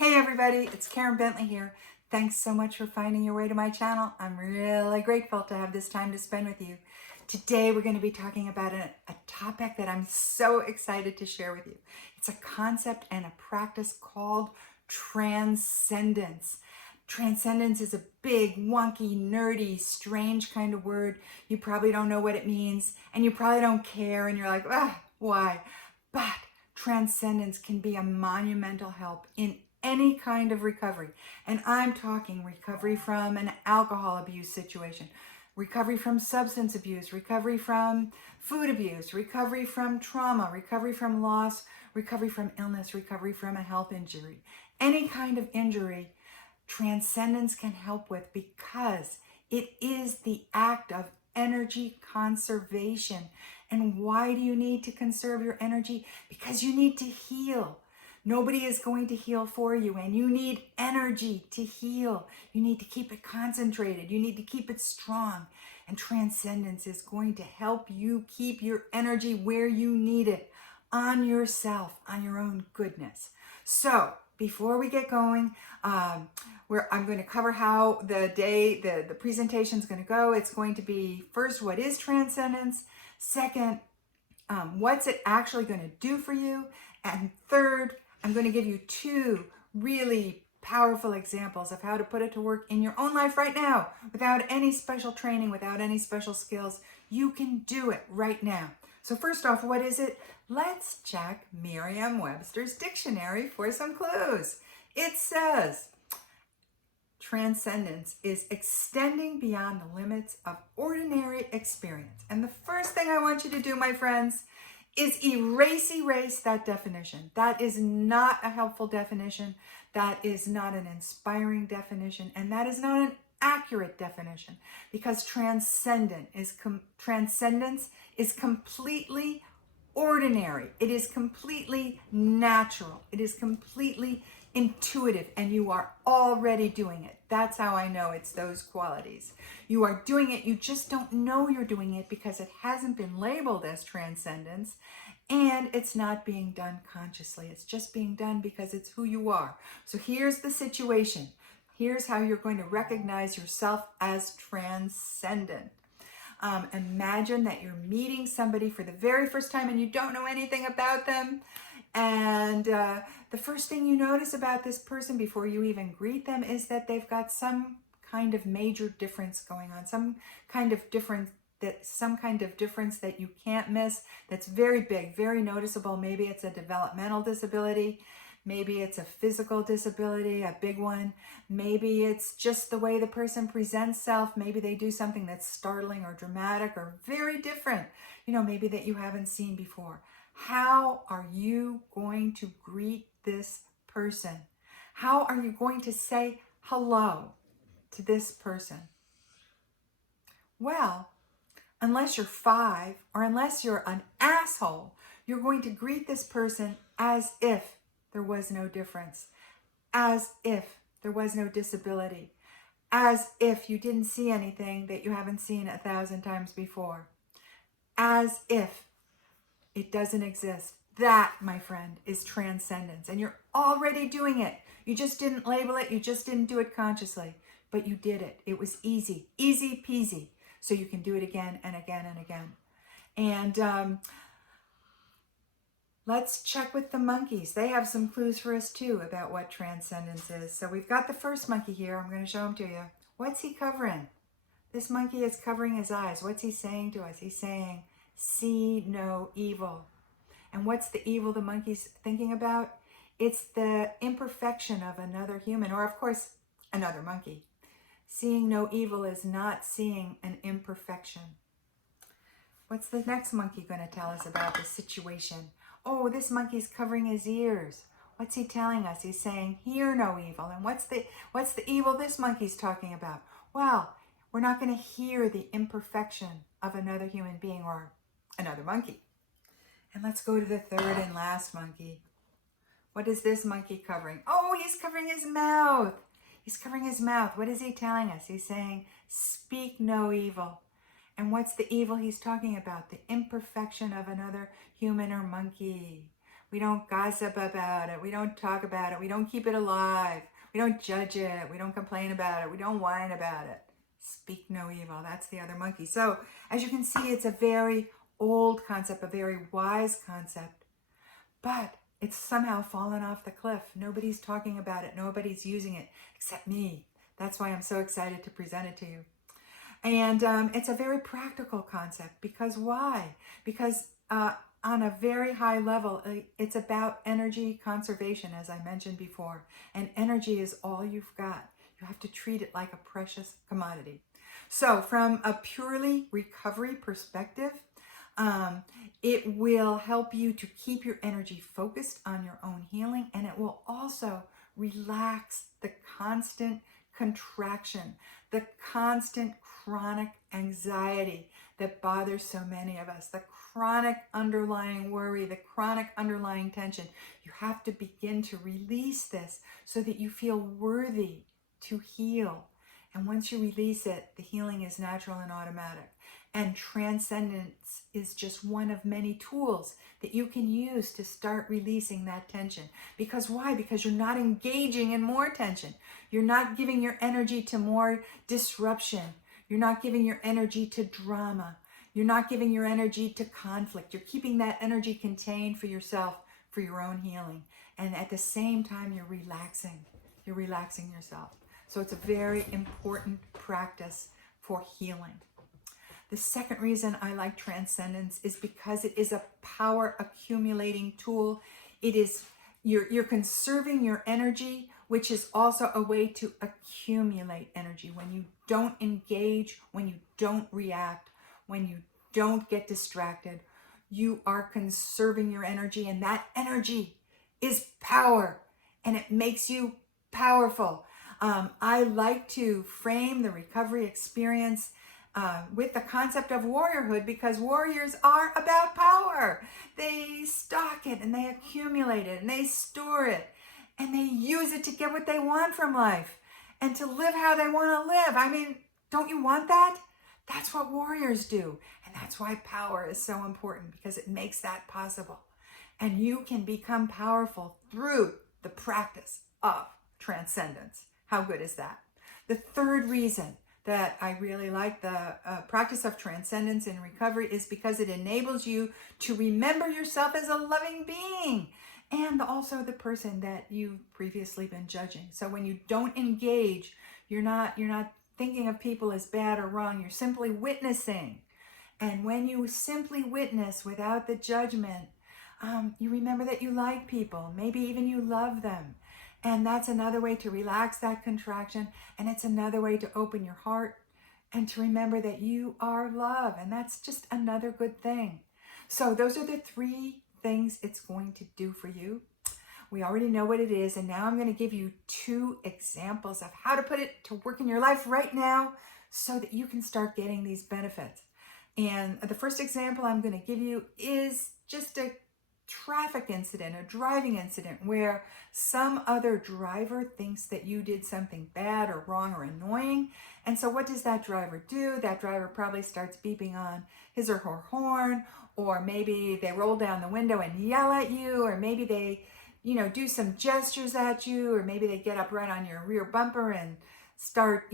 Hey everybody, it's Karen Bentley here. Thanks so much for finding your way to my channel. I'm really grateful to have this time to spend with you. Today we're going to be talking about a topic that I'm so excited to share with you. It's a concept and a practice called transcendence. Transcendence is a big, wonky, nerdy, strange kind of word. You probably don't know what it means, and you probably don't care, and you're like, why? But transcendence can be a monumental help in any kind of recovery. And I'm talking recovery from an alcohol abuse situation, recovery from substance abuse, recovery from food abuse, recovery from trauma, recovery from loss, recovery from illness, recovery from a health injury. Any kind of injury, transcendence can help with because it is the act of energy conservation. And why do you need to conserve your energy? Because you need to heal. Nobody is going to heal for you, and you need energy to heal. You need to keep it concentrated. You need to keep it strong. And transcendence is going to help you keep your energy where you need it, on yourself, on your own goodness. So before we get going, I'm going to cover how the presentation is going to go. It's going to be first, what is transcendence? Second, what's it actually going to do for you? And third, I'm going to give you two really powerful examples of how to put it to work in your own life right now without any special training, without any special skills. You can do it right now. So first off, what is it? Let's check Merriam-Webster's dictionary for some clues. It says, transcendence is extending beyond the limits of ordinary experience. And the first thing I want you to do, my friends, is erase that definition. That is not a helpful definition. That is not an inspiring definition. And that is not an accurate definition, because transcendence is completely ordinary. It is completely natural. It is completely intuitive, and you are already doing it. That's how I know it's those qualities. You are doing it, you just don't know you're doing it because it hasn't been labeled as transcendence, and it's not being done consciously. It's just being done because it's who you are. So here's the situation. Here's how you're going to recognize yourself as transcendent. Imagine that you're meeting somebody for the very first time and you don't know anything about them. And the first thing you notice about this person before you even greet them is that they've got some kind of major difference going on, some kind of difference that you can't miss, that's very big, very noticeable. Maybe it's a developmental disability. Maybe it's a physical disability, a big one. Maybe it's just the way the person presents self. Maybe they do something that's startling or dramatic or very different, maybe that you haven't seen before. How are you going to greet this person? How are you going to say hello to this person? Well, unless you're 5 or unless you're an asshole, you're going to greet this person as if there was no difference, as if there was no disability, as if you didn't see anything that you haven't seen 1,000 times before, as if it doesn't exist. That, my friend, is transcendence, and you're already doing it. You just didn't label it, you just didn't do it consciously, but you did it. It was easy peasy, so you can do it again and again and again. And let's check with the monkeys. They have some clues for us too about what transcendence is. So we've got the first monkey here. I'm going to show him to you. What's he covering? This monkey is covering his eyes. What's he saying to us? He's saying, see no evil. And what's the evil the monkey's thinking about? It's the imperfection of another human, or of course, another monkey. Seeing no evil is not seeing an imperfection. What's the next monkey going to tell us about the situation? Oh, this monkey's covering his ears. What's he telling us? He's saying, hear no evil. And what's the evil this monkey's talking about? Well, we're not going to hear the imperfection of another human being or another monkey. And let's go to the third and last monkey. What is this monkey covering? Oh, he's covering his mouth. He's covering his mouth. What is he telling us? He's saying, speak no evil. And what's the evil he's talking about? The imperfection of another human or monkey. We don't gossip about it. We don't talk about it. We don't keep it alive. We don't judge it. We don't complain about it. We don't whine about it. Speak no evil. That's the other monkey. So as you can see, it's a very old concept, a very wise concept, but it's somehow fallen off the cliff. Nobody's talking about it. Nobody's using it except me. That's why I'm so excited to present it to you. And it's a very practical concept because why? Because on a very high level, it's about energy conservation, as I mentioned before. And energy is all you've got. You have to treat it like a precious commodity. So from a purely recovery perspective, it will help you to keep your energy focused on your own healing, and it will also relax the constant contraction, the constant chronic anxiety that bothers so many of us, the chronic underlying worry, the chronic underlying tension. You have to begin to release this so that you feel worthy to heal. And once you release it, the healing is natural and automatic. And transcendence is just one of many tools that you can use to start releasing that tension. Because why? Because you're not engaging in more tension. You're not giving your energy to more disruption. You're not giving your energy to drama. You're not giving your energy to conflict. You're keeping that energy contained for yourself, for your own healing. And at the same time, you're relaxing. You're relaxing yourself. So it's a very important practice for healing. The second reason I like transcendence is because it is a power accumulating tool. It is, you're conserving your energy, which is also a way to accumulate energy. When you don't engage, when you don't react, when you don't get distracted, you are conserving your energy, and that energy is power, and it makes you powerful. I like to frame the recovery experience with the concept of warriorhood, because warriors are about power. They stock it and they accumulate it and they store it and they use it to get what they want from life and to live how they want to live. I mean, don't you want that? That's what warriors do. And that's why power is so important, because it makes that possible. And you can become powerful through the practice of transcendence. How good is that? The third reason that I really like the practice of transcendence in recovery is because it enables you to remember yourself as a loving being and also the person that you've previously been judging. So when you don't engage, you're not thinking of people as bad or wrong. You're simply witnessing. And when you simply witness without the judgment, you remember that you like people. Maybe even you love them. And that's another way to relax that contraction. And it's another way to open your heart and to remember that you are love. And that's just another good thing. So those are the three things it's going to do for you. We already know what it is. And now I'm going to give you 2 examples of how to put it to work in your life right now so that you can start getting these benefits. And the first example I'm going to give you is just a traffic incident, a driving incident where some other driver thinks that you did something bad or wrong or annoying. And so what does that driver do? That driver probably starts beeping on his or her horn, or maybe they roll down the window and yell at you, or maybe they, do some gestures at you, or maybe they get up right on your rear bumper and start,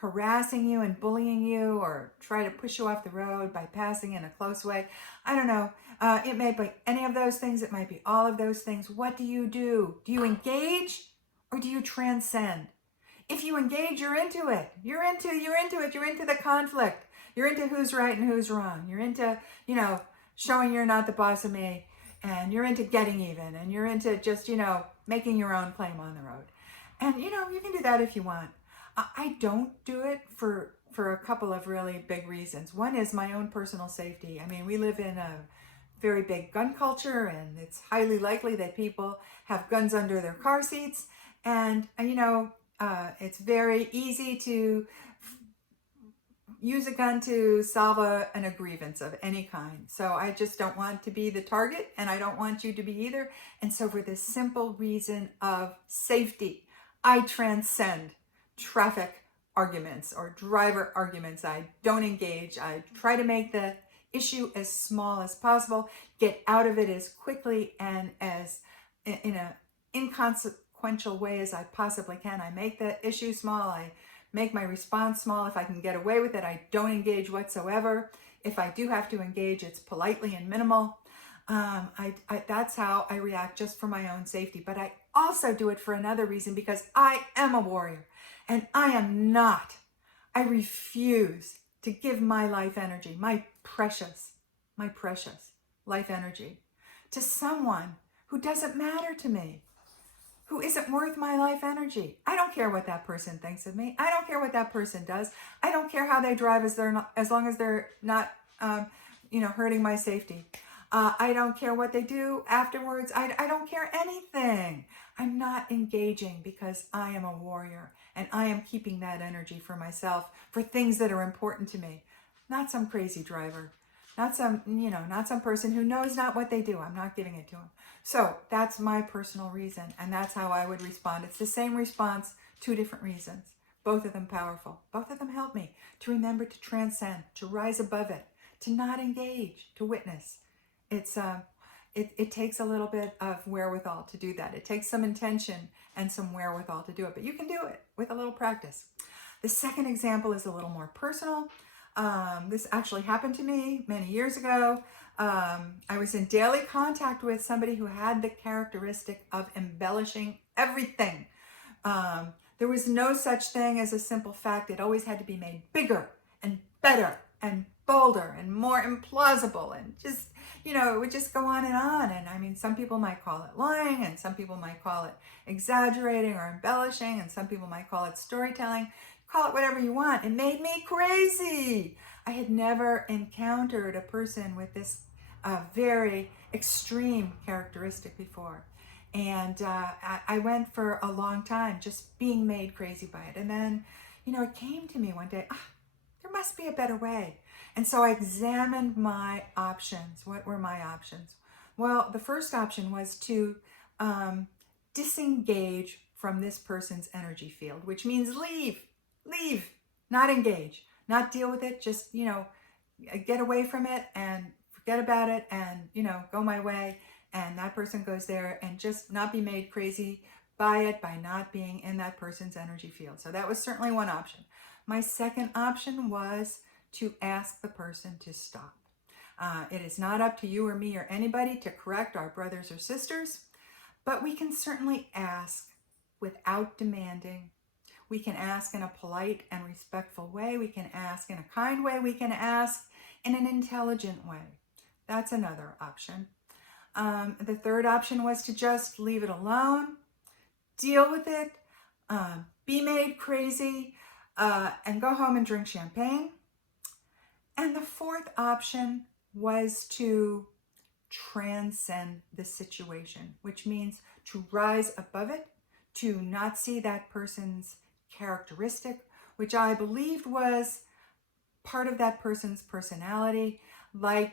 harassing you and bullying you, or try to push you off the road by passing in a close way. I don't know. It may be any of those things. It might be all of those things. What do? Do you engage or do you transcend? If you engage, you're into it. You're into it. You're into the conflict. You're into who's right and who's wrong. You're into, showing you're not the boss of me, and you're into getting even, and you're into just, making your own claim on the road. And, you can do that if you want. I don't do it for a couple of really big reasons. One is my own personal safety. I mean, we live in a very big gun culture, and it's highly likely that people have guns under their car seats. And, it's very easy to use a gun to solve a grievance of any kind. So I just don't want to be the target, and I don't want you to be either. And so for the simple reason of safety, I transcend traffic arguments or driver arguments. I don't engage. I try to make the issue as small as possible, get out of it as quickly and as in a inconsequential way as I possibly can. I make the issue small. I make my response small. If I can get away with it, I don't engage whatsoever. If I do have to engage, it's politely and minimal. That's how I react, just for my own safety. But I also do it for another reason, because I am a warrior and I am not. I refuse to give my life energy, my precious life energy, to someone who doesn't matter to me, who isn't worth my life energy. I don't care what that person thinks of me. I don't care what that person does. I don't care how they drive as long as they're not, hurting my safety. I don't care what they do afterwards. I don't care anything. I'm not engaging because I am a warrior and I am keeping that energy for myself, for things that are important to me. Not some crazy driver, not some person who knows not what they do. I'm not giving it to them. So that's my personal reason, and that's how I would respond. It's the same response, two different reasons. Both of them powerful. Both of them help me to remember to transcend, to rise above it, to not engage, to witness. It takes a little bit of wherewithal to do that. It takes some intention and some wherewithal to do it, but you can do it with a little practice. The second example is a little more personal. This actually happened to me many years ago. I was in daily contact with somebody who had the characteristic of embellishing everything. There was no such thing as a simple fact. It always had to be made bigger and better and bolder and more implausible, and just, it would just go on. And I mean, some people might call it lying, and some people might call it exaggerating or embellishing, and some people might call it storytelling. Call it whatever you want. It made me crazy. I had never encountered a person with this very extreme characteristic before. And I went for a long time just being made crazy by it. And then, it came to me one day, there must be a better way. And so I examined my options. What were my options? Well, the first option was to disengage from this person's energy field, which means leave, not engage, not deal with it, just, get away from it and forget about it and, go my way. And that person goes there, and just not be made crazy by it, by not being in that person's energy field. So that was certainly one option. My second option was to ask the person to stop. It is not up to you or me or anybody to correct our brothers or sisters, but we can certainly ask without demanding. We can ask in a polite and respectful way. We can ask in a kind way. We can ask in an intelligent way. That's another option. The third option was to just leave it alone, deal with it, be made crazy, and go home and drink champagne. And the fourth option was to transcend the situation, which means to rise above it, to not see that person's characteristic, which I believed was part of that person's personality, like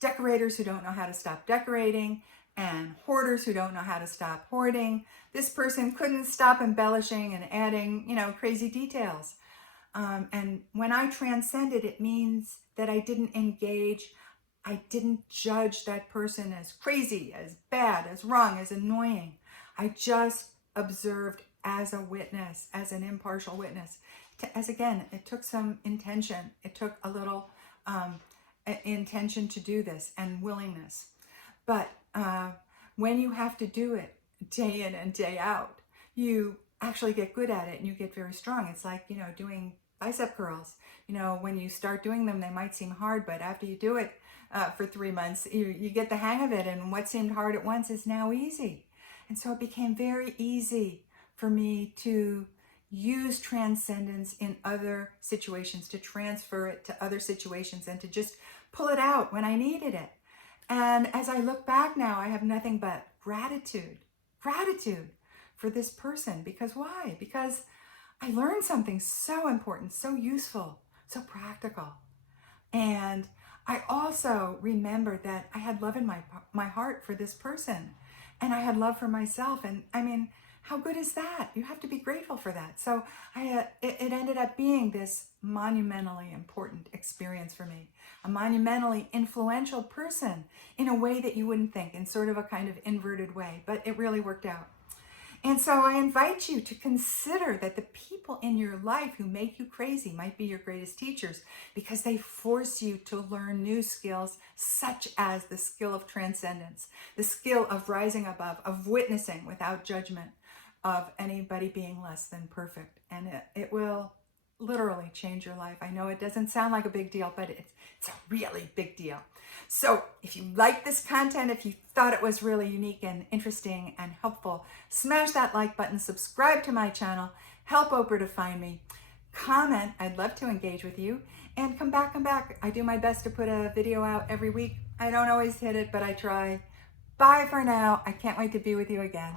decorators who don't know how to stop decorating and hoarders who don't know how to stop hoarding. This person couldn't stop embellishing and adding, crazy details. And when I transcended, it means that I didn't engage. I didn't judge that person as crazy, as bad, as wrong, as annoying. I just observed as a witness, as an impartial witness. It took some intention. It took a little intention to do this, and willingness. But when you have to do it day in and day out, you actually get good at it and you get very strong. It's like, doing bicep curls. When you start doing them, they might seem hard, but after you do it for 3 months, you get the hang of it, and what seemed hard at once is now easy. And so it became very easy for me to use transcendence in other situations, to transfer it to other situations, and to just pull it out when I needed it. And as I look back now, I have nothing but gratitude for this person. Because why? Because I learned something so important, so useful, so practical. And I also remembered that I had love in my heart for this person, and I had love for myself. And I mean, How good is that? You have to be grateful for that. So it ended up being this monumentally important experience for me, a monumentally influential person in a way that you wouldn't think, in sort of a kind of inverted way, but it really worked out. And so I invite you to consider that the people in your life who make you crazy might be your greatest teachers, because they force you to learn new skills, such as the skill of transcendence, the skill of rising above, of witnessing without judgment of anybody being less than perfect. And it will literally change your life. I know it doesn't sound like a big deal, but it's a really big deal. So if you like this content, if you thought it was really unique and interesting and helpful, smash that like button, subscribe to my channel, help Oprah to find me, comment. I'd love to engage with you, and come back. I do my best to put a video out every week. I don't always hit it, but I try. Bye for now. I can't wait to be with you again.